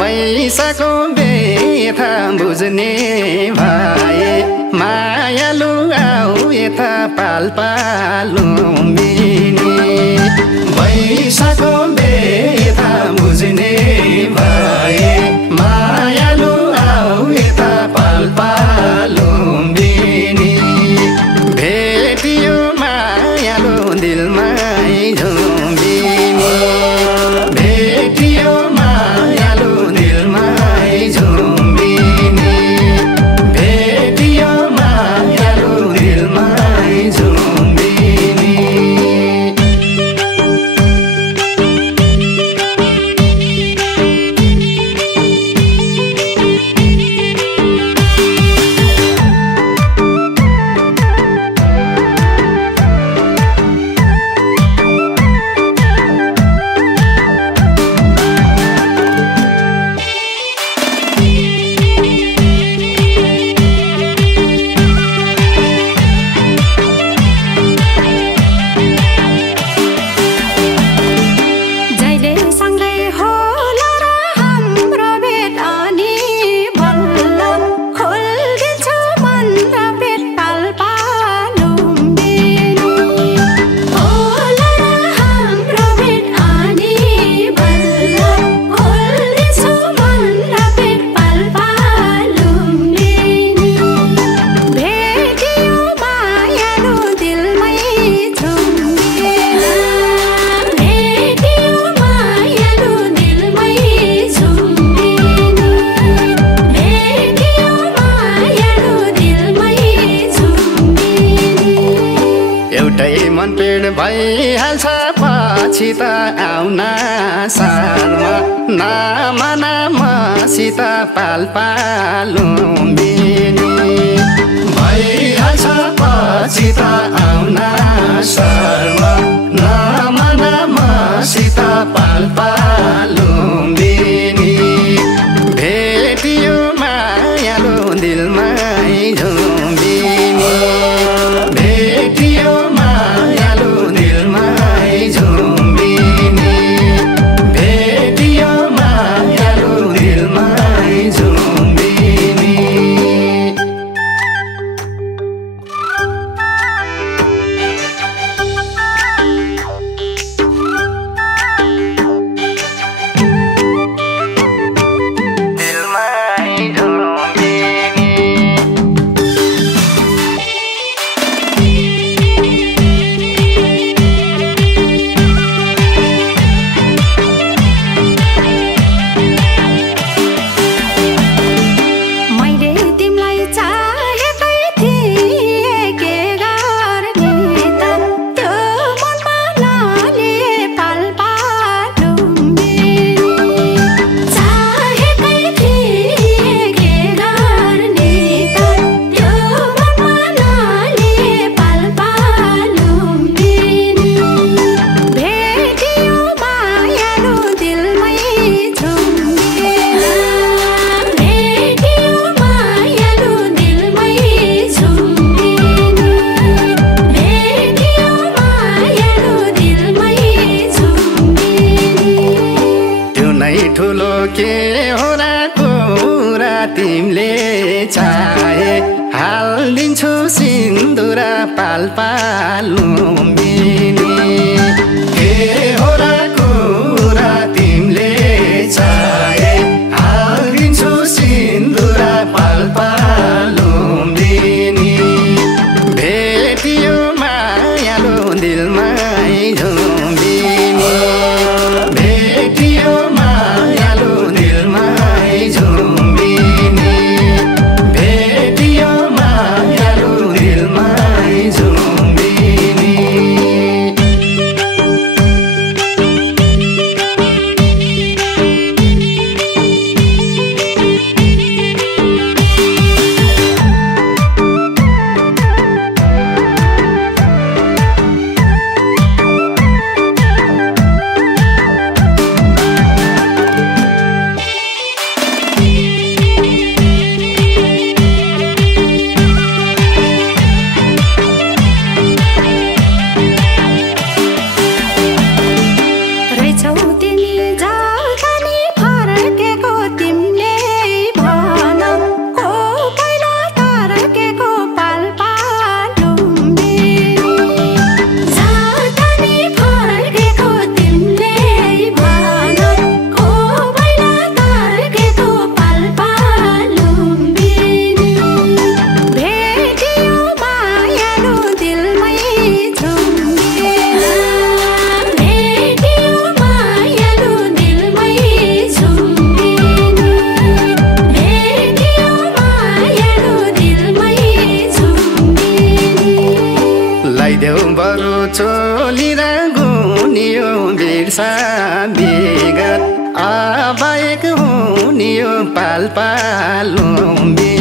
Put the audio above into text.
वैशाखको बेथा बुझ्ने भए मायालु आऊ यता पाल्पालु बिनी वैशाखको बेथा बुझ्ने भए मायालु आऊ यता पाल्पालु बिनी भेटियो मायालु दिलमै झुम्बिनी भेटियो मायालु दिलमै झुम्बिनी भेटियो मायालु दिलमै झुम्बिनी मन पेड भइहाल्छ पछि त आउन सालमा नामना मसित पाल्पालु बिनी भइहाल्छ पछि त आउन सालमा नामना मसित पाल्पालु बिनी भेटियो मायालु दिलमै झुम्बिनी भेटियो मायालु दिलमै झुम्बिनी भेटियो मायालु दिलमै झुम्बिनी दिलमै झुम्बिनी ठुलो के होला कुरा तिमीले चाहे हाल्दिन्छु सिन्दुरा पाल्पालु बिनी के होला कुरा तिमीले चाहे हाल्दिन्छु सिन्दुरा पाल्पालु बिनी भेटियो मायालु दिलमै झुम्बिनी भेटियो मायालु दिलमै झुम्बिनी भेटियो मायालु दिलमै झुम्बिनी पाल पाल लुम्बिनी।